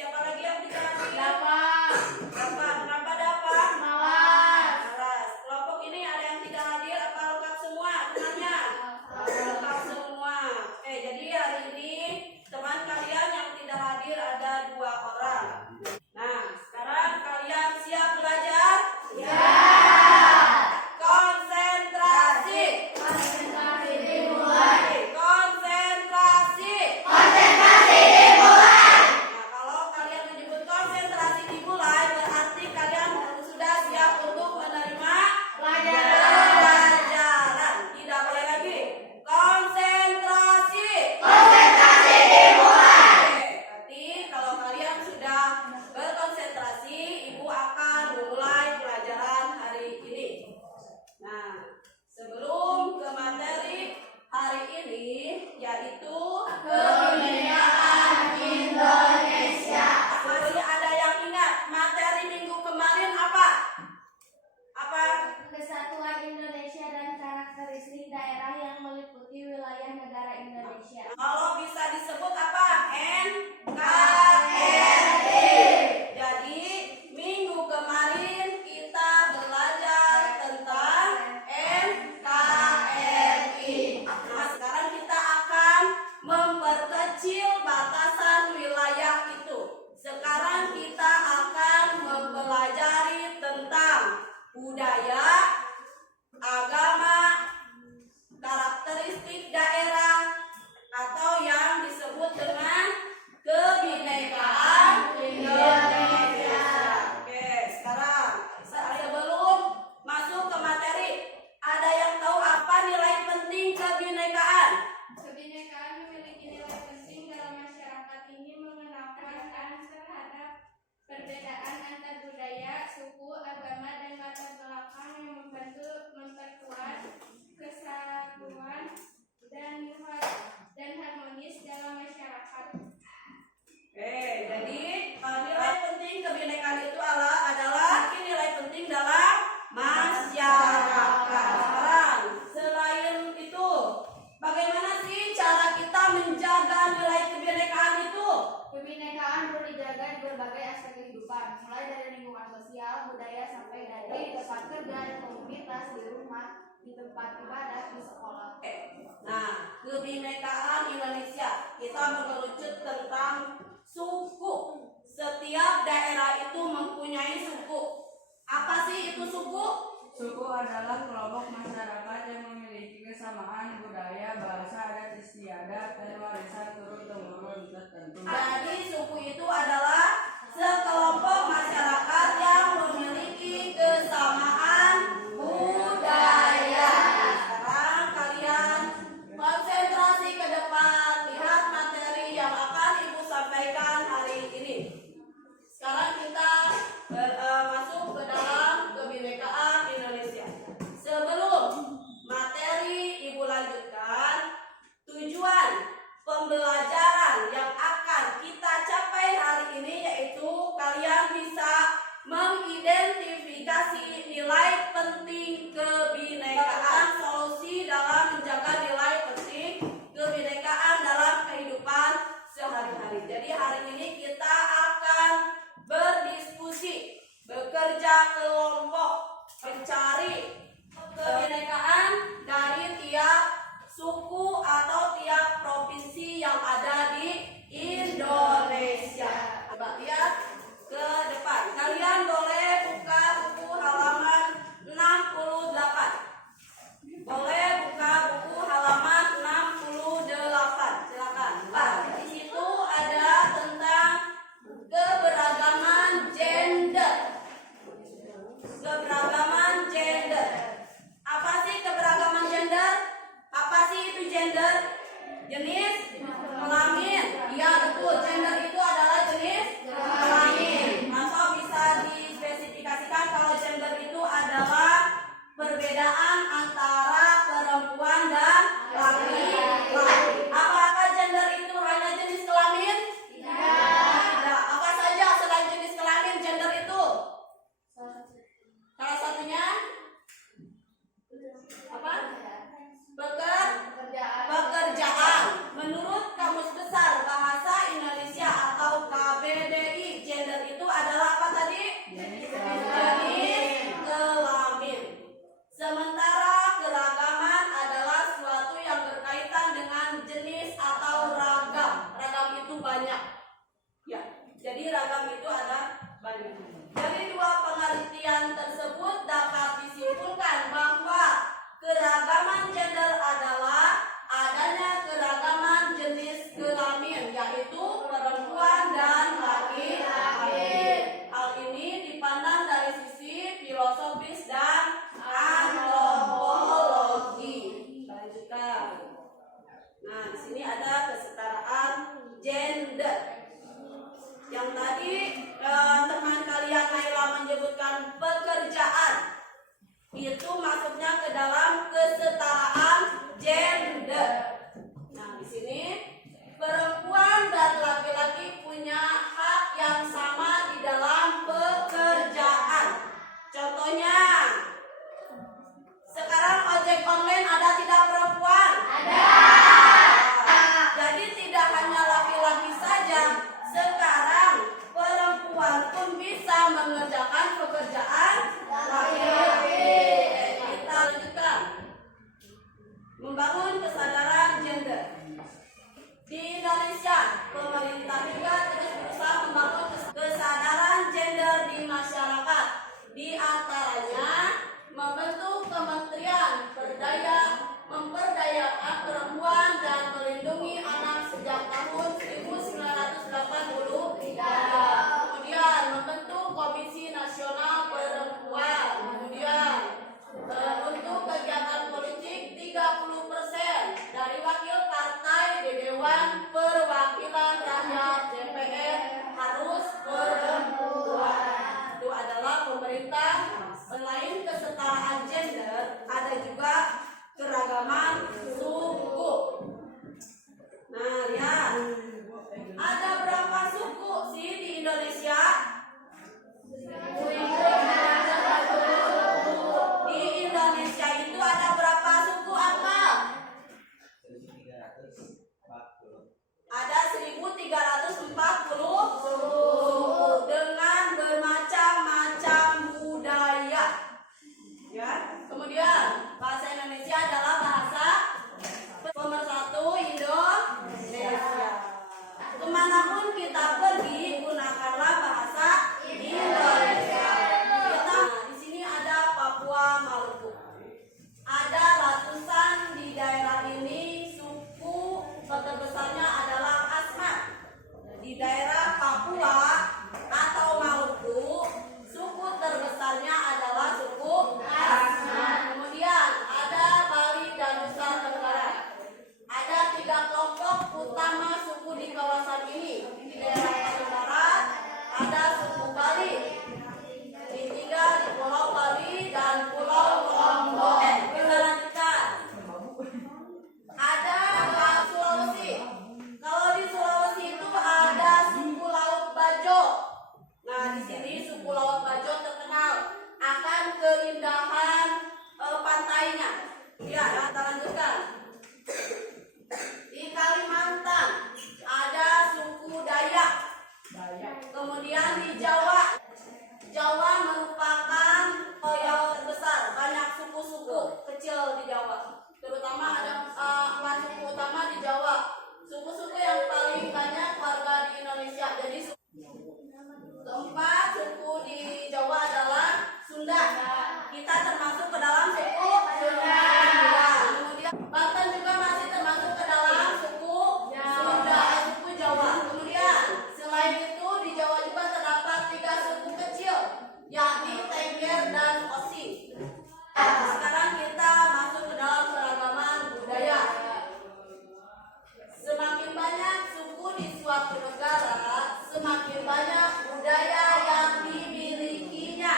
siapa lagi yang tidak hadir? Dapat. Kenapa dapat? Malas. Malas. Kelompok ini ada yang tidak hadir apa lengkap semua temannya? Lengkap semua. Oke, jadi hari ini teman kalian yang tidak hadir ada 2 orang. Nah, sekarang kalian siap belajar? Ya. Konsentrasi. Konsentrasi dimulai. Konsentrasi. Konsentrasi dimulai. Nah, kalau kalian menyebut konsentrasi dimulai, berarti kalian sudah siap untuk menerima pelajaran. Tidak boleh lagi. Konsentrasi. Konsentrasi dimulai. Oke, berarti kalau kalian sudah berkonsentrasi, Ibu akan memulai pelajaran hari ini. Nah, sebelum ke materi hari ini, yaitu Kebinekaan Indonesia. masih ada yang ingat materi minggu kemarin apa? Apa? Kesatuan Indonesia dan karakteristik daerah yang meliputi wilayah negara Indonesia. Kalau bisa disebut apa? NKRI. Jadi minggu kemarin kita belajar tentang NKRI. Nah, sekarang kita akan memperkecil batasan wilayah itu. Sekarang kita akan mempelajari tentang budaya, agama, karakteristik daerah, atau yang disebut dengan kebinekaan Indonesia. Oke, sekarang sebelum masuk ke materi, ada yang tahu apa nilai penting kebinekaan? Kebinekaan memiliki nilai penting dalam masyarakat ini mengenalkan terhadap perbedaan antar budaya, suku, agama, dan latar belakang yang membantu memperkuat kesatuan dan harmonis dalam masyarakat. Oke, jadi nilai penting kebinekaan itu adalah nilai penting dalam masyarakat. Sekarang, selain itu, bagaimana sih cara kita menjaga nilai kebinekaan itu? Kebinekaan perlu dijaga di berbagai aspek kehidupan, mulai dari lingkungan sosial, budaya, sampai dari tempat kerja dan komunitas, di rumah, di tempat ibadah, di sekolah. Nah, kebinekaan Indonesia kita mengerucut tentang suku. Setiap daerah itu mempunyai suku. Apa sih itu suku? Suku adalah kelompok masyarakat yang memiliki kesamaan budaya, bahasa, adat istiadat, dan warisan turun-temurun tertentu. Jadi suku itu adalah sekelompok masyarakat yang memiliki kesamaan budaya. Sekarang kalian konsentrasi ke depan, lihat materi yang akan Ibu sampaikan hari ini. Sekarang kita masuk ke dalam kebinekaan Indonesia. Sebelum materi Ibu lanjutkan, tujuan pembelajaran yang akan kita capai hari ini yaitu kalian bisa mengidentifikasi nilai penting kebinekaan, solusi dalam menjaga nilai penting kebinekaan dalam kehidupan sehari-hari. Jadi hari ini kita akan berdiskusi, bekerja kelompok, mencari kebinekaan dari tiap suku atau tiap provinsi yang ada di Indonesia. Coba lihat ke depan. Kalian boleh buka buku halaman 68. Boleh buka buku halaman 68. Silakan. Nah, di situ ada tentang keberagaman gender. Keberagaman gender. Apa sih banyak. Ya, jadi ragam itu ada banyak. Dari dua pengertian tersebut dapat disimpulkan bahwa keragaman gender adalah adanya keragaman jenis kelamin, yaitu perempuan dan laki-laki. Hal ini dipandang dari sisi filosofis dan antropologi. Lanjutkan. Nah, di sini ada kesetaraan gender. Yang tadi teman kalian Naila menyebutkan pekerjaan, itu masuknya ke dalam kesetaraan gender. Nah, di sini perempuan dan laki-laki punya hak yang sama di dalam pekerjaan. Contohnya, sekarang ojek online ada tidak perempuan? Ada. Jadi tidak hanya laki-laki saja, sekarang perempuan pun bisa mengerjakan pekerjaan laki-laki. Kita lanjutkan. Membangun kesadaran gender. Di Indonesia, pemerintah juga terus berusaha membangun kesadaran gender di masyarakat. Di antaranya membentuk Kementerian Memperdayakan Perempuan dan Melindungi Anak sejak tahun 1983. Kemudian membentuk Komisi Nasional Perempuan. Kemudian untuk kegiatan politik 30% dari wakil partai di Dewan Perwakilan Rakyat DPR harus perempuan. Itu adalah pemerintah. Selain kesetaraan gender, ada juga keragaman suku. Nah, lihat. Ada berapa suku sih di Indonesia? Di Indonesia itu ada berapa suku apa? Ada 1340 suku dengan bermacam-macam budaya. Ya. Kemudian bahasa Indonesia adalah bahasa pemersatu Indonesia. Kemanapun kita pergi, gunakanlah bahasa Indonesia. Nah, di sini ada Papua Maluku. Ada ratusan di daerah ini, suku terbesarnya adalah Asmat. Di daerah Papua atau Maluku, suku terbesarnya adalah suku Asmat. Kemudian ada Bali dan Nusa Tenggara. Ada 3 kelompok utama suku di kawasan ini. Di daerah Paling Barat ada suku Bali. Di 3 di Pulau Bali dan Pulau Lombok. Kita lanjutkan. Ada Sulawesi. Kalau di Sulawesi itu ada suku Laut Bajo. Nah, di sini suku Laut Bajo terkenal akan keindahan pantainya. Ya, kita lanjutkan. Di Kalimantan ada suku Dayak. Kemudian di Jawa merupakan yang terbesar, banyak suku-suku kecil di Jawa. Terutama ada 4 suku utama di Jawa. Suku-suku yang paling banyak warga di Indonesia. Jadi keempat suku di Jawa adalah Sunda. Kita termasuk ke dalam suku Sunda. Kemudian Banten juga masih termasuk ke dalam suku Sunda, suku Jawa. Kemudian selain itu di Jawa juga terdapat 3 suku kecil, yakni Tengger dan Osing. Sekarang kita masuk ke dalam keragaman budaya. Semakin banyak suku di suatu negara, semakin banyak budaya yang dimilikinya.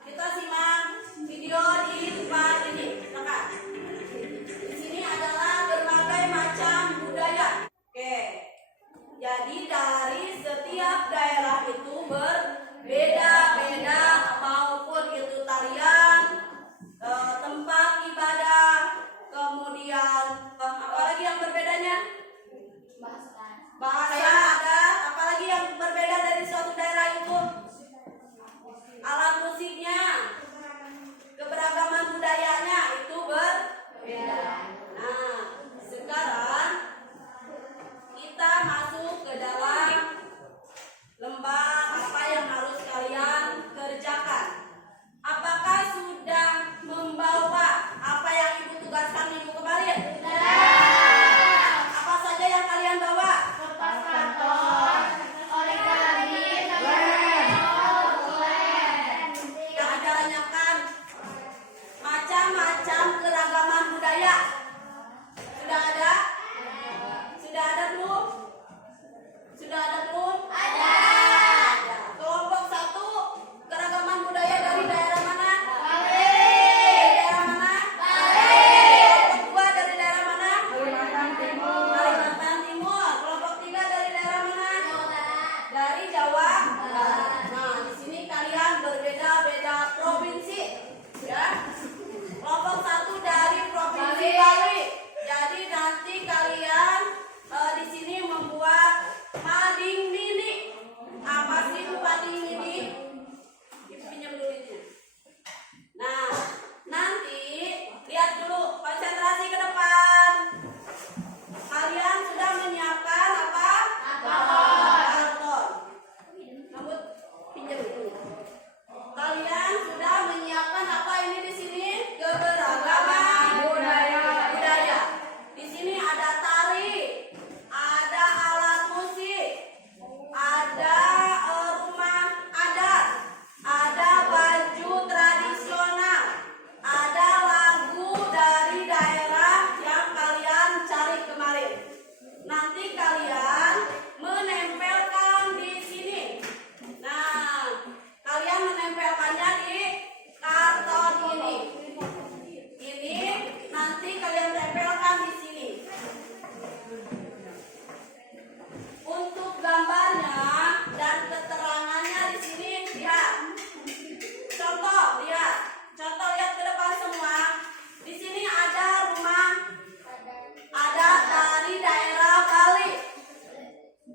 Kita simak video di depan ini. Tekan. Di sini adalah berbagai macam budaya. Oke. Jadi dari setiap daerah itu berbeda-beda, maupun itu tarian, tempat ibadah, kemudian apalagi yang berbedanya? Bahasa ada, apalagi yang berbeda dari suatu daerah itu? Alat musiknya, keberagaman budayanya itu berbeda. Nah, sekarang kita masuk ke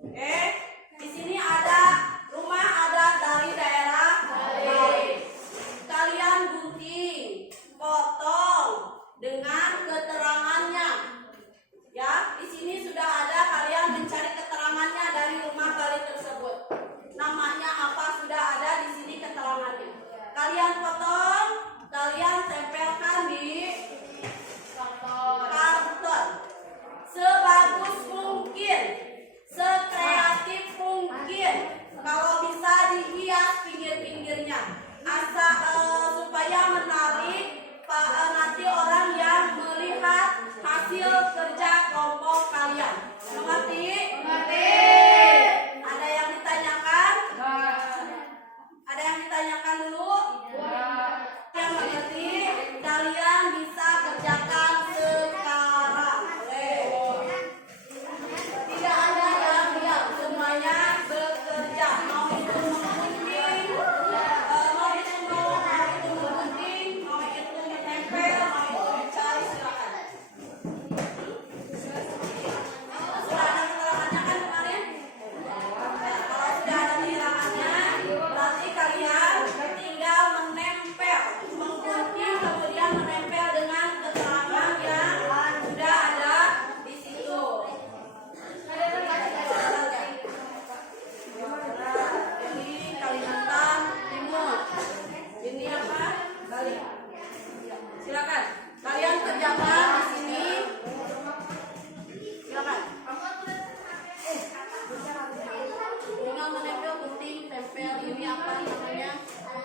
Oke, di sini ada rumah adat dari daerah Bali. Kalian gunting, potong dengan keterangannya. Ya, di sini sudah ada, kalian mencari keterangannya dari rumah Bali tersebut. Namanya apa sudah ada di sini keterangannya. Kalian potong, kalian tempelkan di karton. Sebagus mungkin, sekreatif mungkin. Kalau bisa dihias pinggir-pinggirnya, supaya menarik nanti orang yang melihat hasil kerja kelompok kalian. Mengerti? Mengerti. Ada yang ditanyakan? Ada yang ditanyakan dulu? Yang mengerti, kalian bisa kerjakan sekarang. Tidak ada yang diam, semuanya bekerja. Mau itu menggunting, mau itu menggunting, mau itu menempel, mau itu mencari, silakan. Sudah ada keterangannya kan kemarin? Nah, kalau sudah ada keterangannya, berarti kalian tinggal menempel, menggunting kemudian menempel dengan keterangan yang sudah ada di situ. Ini Kalimantan Timur. Ini apa? Bali. Silakan. Kalian kerjakan di sini. Silakan. Tinggal menempel, gunting, tempel. Ini apa namanya?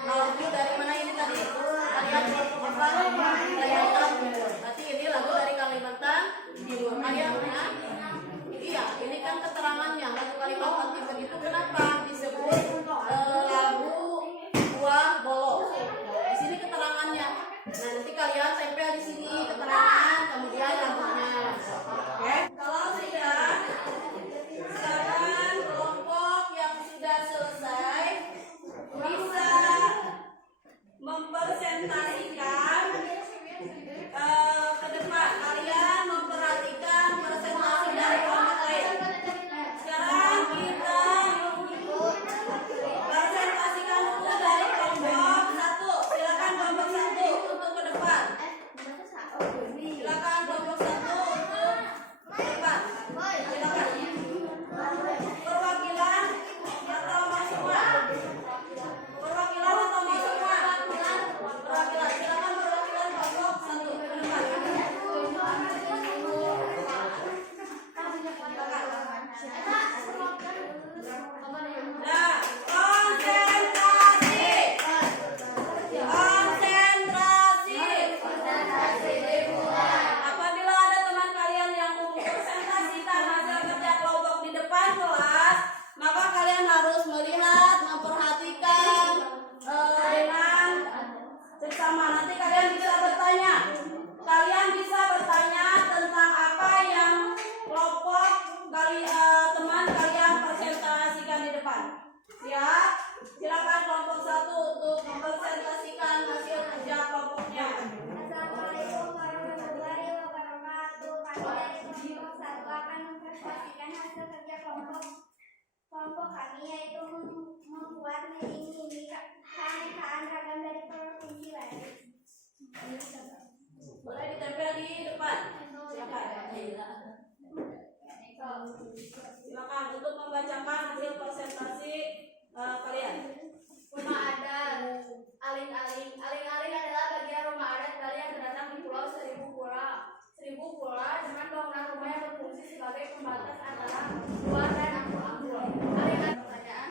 Lagu dari mana ini tadi? Kalian apa? Kalimantan Timur. Berarti ini lagu dari Kalimantan Timur. Kalian mana? Iya, ini kan keterangannya. Lagu Kalimantan Timur itu kenapa disebut lagu buah bolo? Di sini keterangannya. Nah, nanti kalian tempel di sini keterangan, kemudian lagunya. Oke? Kalau sudah, silakan kelompok yang sudah selesai bisa mempresentasikan ke depan. Kalian memperhatikan presentasi dari kelompok lain. Sekarang kita presentasikan dulu dari kelompok satu. Silakan kelompok satu untuk ke depan. Silakan kelompok satu untuk ke depan. Silakan. Perwakilan atau mau semua? Perwakilan atau mau semua? Perwakilan. Silakan perwakilan kelompok satu ke depan. Nah, konsentrasi. Apabila ada teman kalian yang mempresentasikan hasil kerja kelompok di depan kelas, maka kalian harus melihat, memperhatikan dengan seksama. Nanti kalian bisa bertanya. Kalian bisa bertanya tentang apa yang kelompok teman kalian presentasikan di depan. Siap? Silakan kelompok satu untuk mempresentasikan hasil kerja kelompoknya. Assalamualaikum warahmatullahi wabarakatuh. Kami dari kelompok satu akan mempresentasikan hasil kerja kelompok kami, yaitu membuat mini keanekaan ragam dari provinsi Bali. Boleh ditempel di depan. Silakan untuk membacakan hasil presentasi kalian. Rumah adat Aling-aling. Aling-aling adalah bagian rumah adat Bali yang terletak di Pulau Seribu Pura dengan bangunan rumah yang berfungsi sebagai pembatas antara luar dan ampul-ampul. Aling-aling pertanyaan.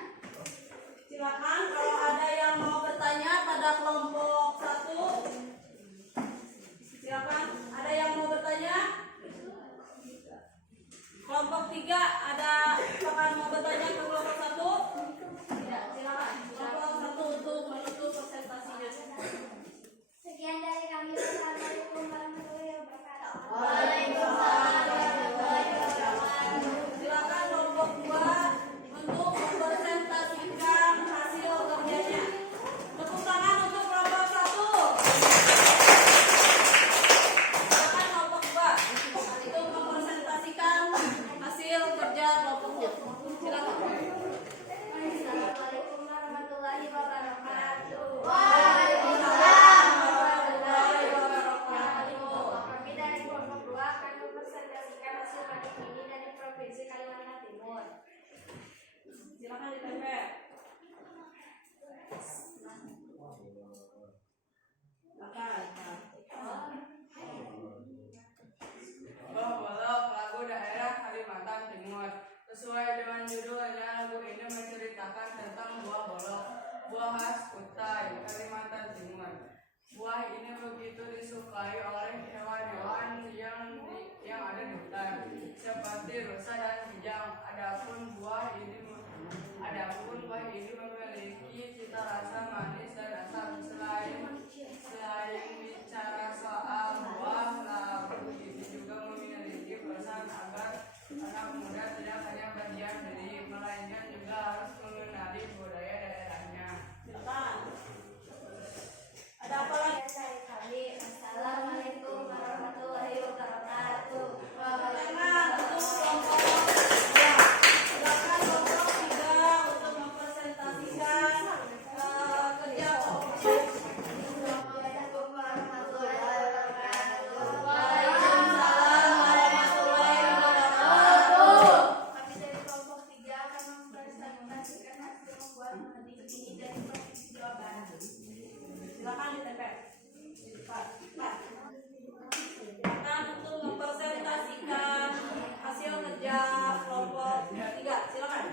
Silakan kalau ada yang mau bertanya pada kelompok satu. Silakan. Ada yang mau bertanya? Kelompok 3 ada silakan mau bertanya ke kelompok 1? Tidak, silakan. Kelompok 1 untuk menutup presentasinya. Sekian dari kami. Assalamualaikum warahmatullahi wabarakatuh. Waalaikumsalam warahmatullahi wabarakatuh. Silakan kelompok 2 untuk mempresentasikan hasil kerjanya. Tepuk tangan untuk kelompok 1. Silakan kelompok 2 untuk mempresentasikan hasil kerja kelompoknya. Silakan ditempel. Bolok lagu daerah Kalimantan Timur. Sesuai dengan judulnya, lagu ini menceritakan tentang buah bolok, buah khas Kutai, Kalimantan Timur. Buah ini begitu disukai oleh hewan-hewan yang ada di hutan, seperti rusa dan kijang. Adapun buah ini memiliki cita rasa manis dan asam. Selain bicara soal buah, lagu ini juga memiliki pesan agar anak muda tidak hanya berdiam diri, melainkan juga harus mengenali budaya daerahnya. Silakan. Ada apa lagi? Dari kami, Assalamualaikum warahmatullahi wabarakatuh. Pertama untuk kelompok 3. Silakan kelompok 3 untuk mempresentasikan kerja kelompok. Assalamualaikum warahmatullahi wabarakatuh. Waalaikumsalam warahmatullahi wabarakatuh. Kami dari kelompok 3 akan mempresentasikan hasil membuat mengetik ini dari Provinsi Jawa Barat. Silakan ditempel. Silakan untuk mempresentasikan hasil kerja kelompok 3. Silakan.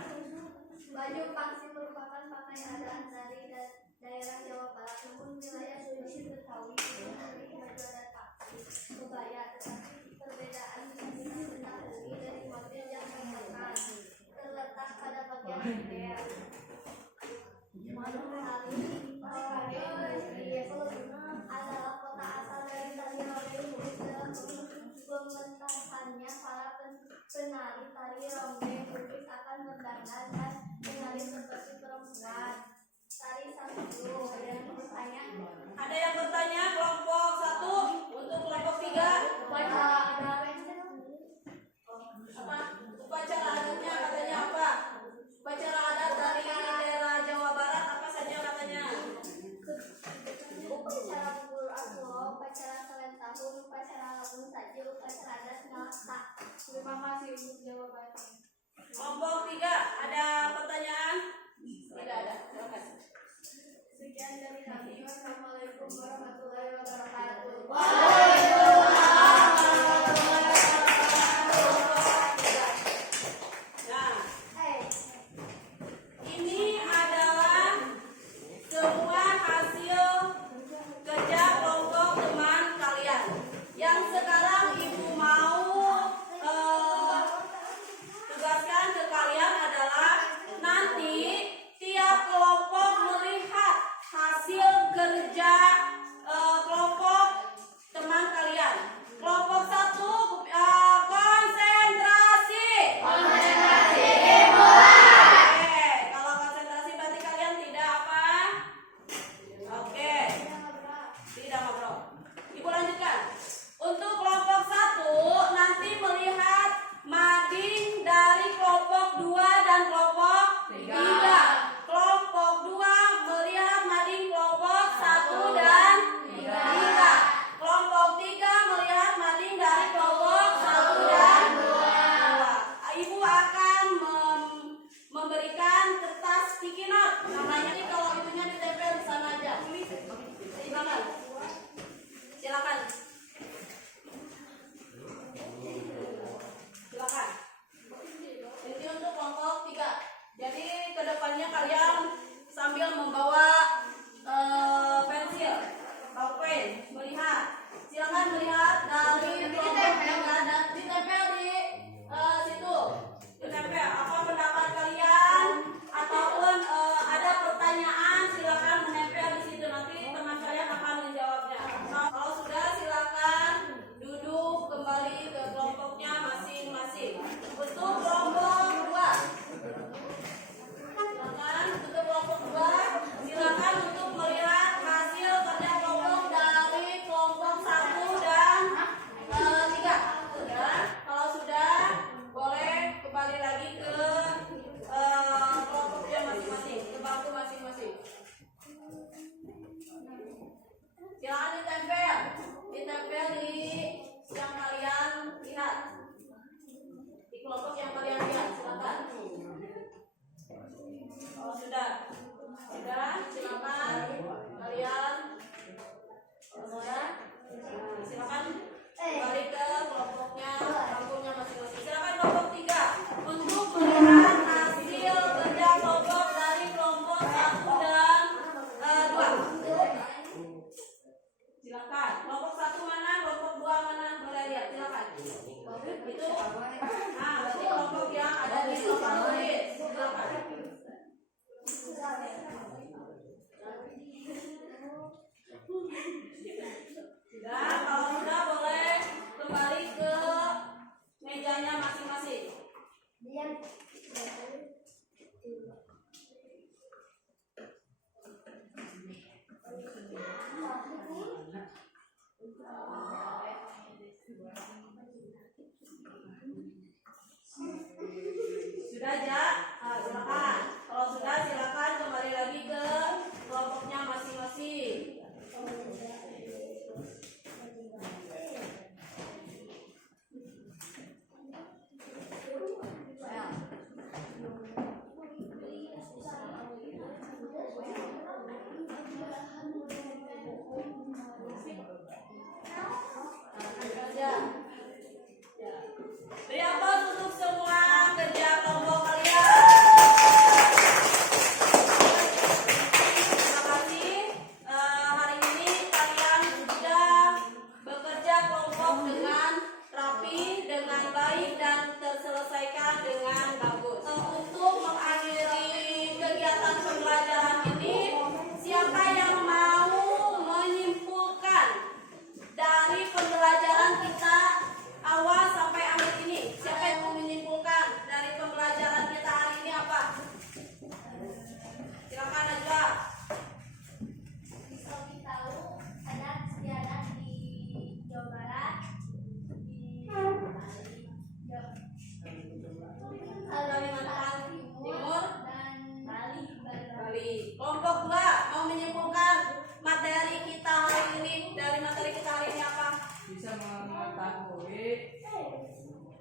Baju pangsi merupakan pakaian adat dari daerah Jawa Barat, namun wilayah Sulawesi Betawi belum memiliki baju adat pangsi kebaya, tetapi perbedaan mendahului dari motif yang terletak pada bagian leher. Adalah kota asal dari tari ronggeng. Dalam pementasannya, para penari tari ronggeng Bugis akan berdandan dan menari seperti perempuan. Tari sambilu. Ada yang bertanya kelompok 1 untuk kelompok 3. Upacara adat. Apa? Upacara adatnya katanya apa? Upacara adat dari daerah Jawa Barat apa saja katanya? Upacara Bubur Aslo, upacara Selen Tahun, upacara Labun Saji, upacara adat Ngelaksa. Terima kasih untuk jawabannya. Kelompok 3 ada pertanyaan? Tidak ada. Silakan. Sekian dari kami. Wassalamualaikum warahmatullahi wabarakatuh. Nah, ini adalah semua hasil kerja kelompok teman kalian. Yang sekarang ibu mau tugaskan ke kalian adalah nanti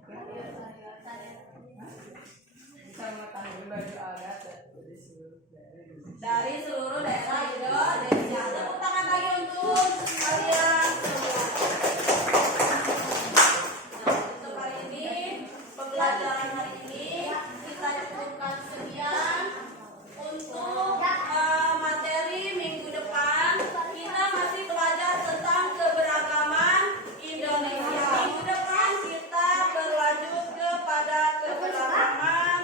Bisa mengetahui baju adat dari seluruh daerah Indonesia. Tepuk tangan lagi untuk kalian semua. Nah, untuk hari ini, pembelajaran hari ini kita cukupkan sekian. Untuk materi minggu depan, kita masih belajar tentang keberagaman Indonesia. Minggu depan kita berlanjut kepada keberagaman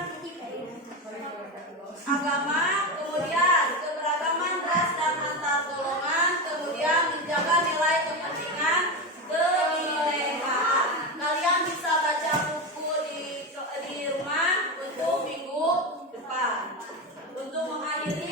agama, kemudian keberagaman ras dan antar golongan, kemudian menjaga nilai kepentingan kebinekaan. Kalian bisa baca buku di rumah untuk minggu depan. Untuk mengakhiri